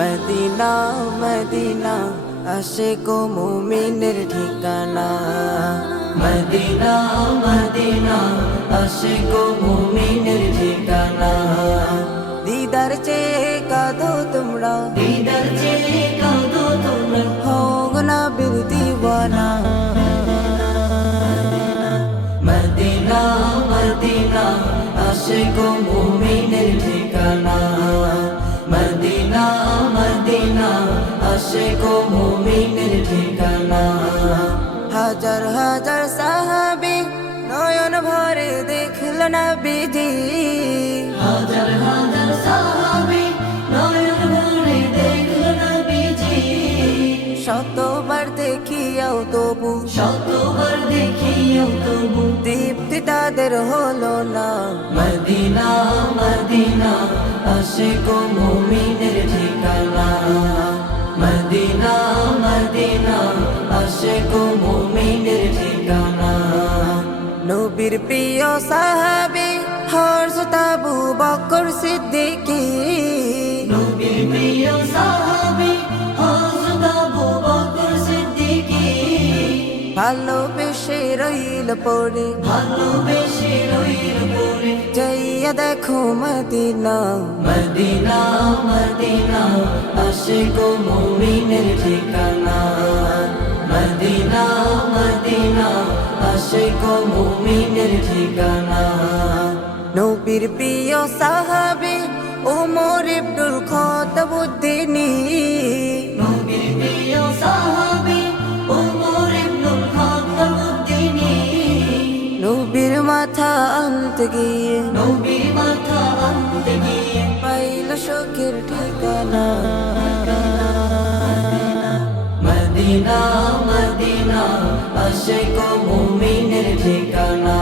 Medina Medina আসে গো মুমিনের ঠিকানা। মদিনা মদিনা আসে গো মুমিনের ঠিকানা। দিদার চেয়ে কাঁদো তোমরা। দিদার চেয়ে কাঁদো তোমরা। হোক না বিল দিওয়ানা। মদিনা মদিনা আসে গো মুমিনের ঠিকানা। মুমিনের ঠিকানা। হাজার হাজার সাহাবি নয়ন ভরে দেখল না বিধি হাজার হাজার সাহাবি নয়ন ভরে দেখল না বিধি শতবার দেখিয়াও তবু। শতবার দেখিয়াও তবু। দীপ্তি তাদের হলো না। মদিনা মদিনা আসে গো গো মুমিনের ঠিকানা। নবীর প্রিয় সাহাবি হর্ষ তাবু বকর সিদ্দিকী। নবীর প্রিয় সাহাবি হযরত আবু বকর সিদ্দিকী। ভালোবেসে রইল পড়ে ভালোবেসে রইল পড়ে যাইয়া দেখো মদিনা। মদিনা মদিনা গো মুমিনের ঠিকানা। মদিনা আসে মুমিনের ঠিকানা। নবীর প্রিয় সাহাবি ওমর ইবনুল খতাবুদ্দিনী। নবীর প্রিয় সাহাবি ওমর ইবনুল খতাবুদ্দিনী। নবীর মাথা আনতে গিয়ে নবীর মাথা আনতে গিয়ে পাইল শোকের ঠিকানা। মদিনা। গো মুমিনের ঠিকানা।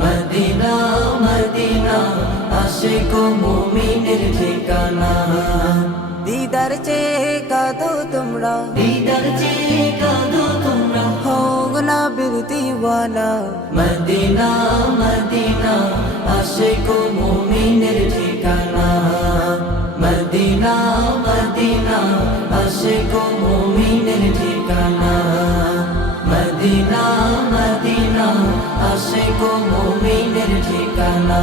মদিনা মদিনা গো মুমিনের ঠিকানা। দিদার চেয়ে কাঁদো তোমরা। দিদার চেয়ে কাঁদো তোমরা। হোক না বিল দিওয়ানা। মদিনা মদিনা গো মুমিনের ঠিকানা। মদিনা মদিনা গো মুমিনের ঠিকানা। মদিনা মদিনা আসে গো মোমিনের ঠিকানা।